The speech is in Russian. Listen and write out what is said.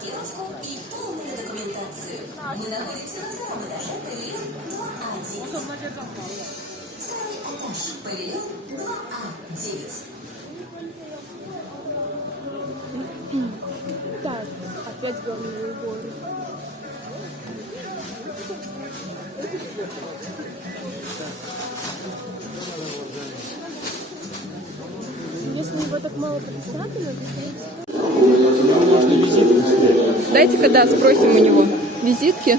маркировку и полную документацию. Мы находимся на втором этаже, павильон 2А9. Второй этаж, павильон 2А9. Так, опять головные уборы. Если его так мало представлено, Дайте-ка, да, спросим у него визитки.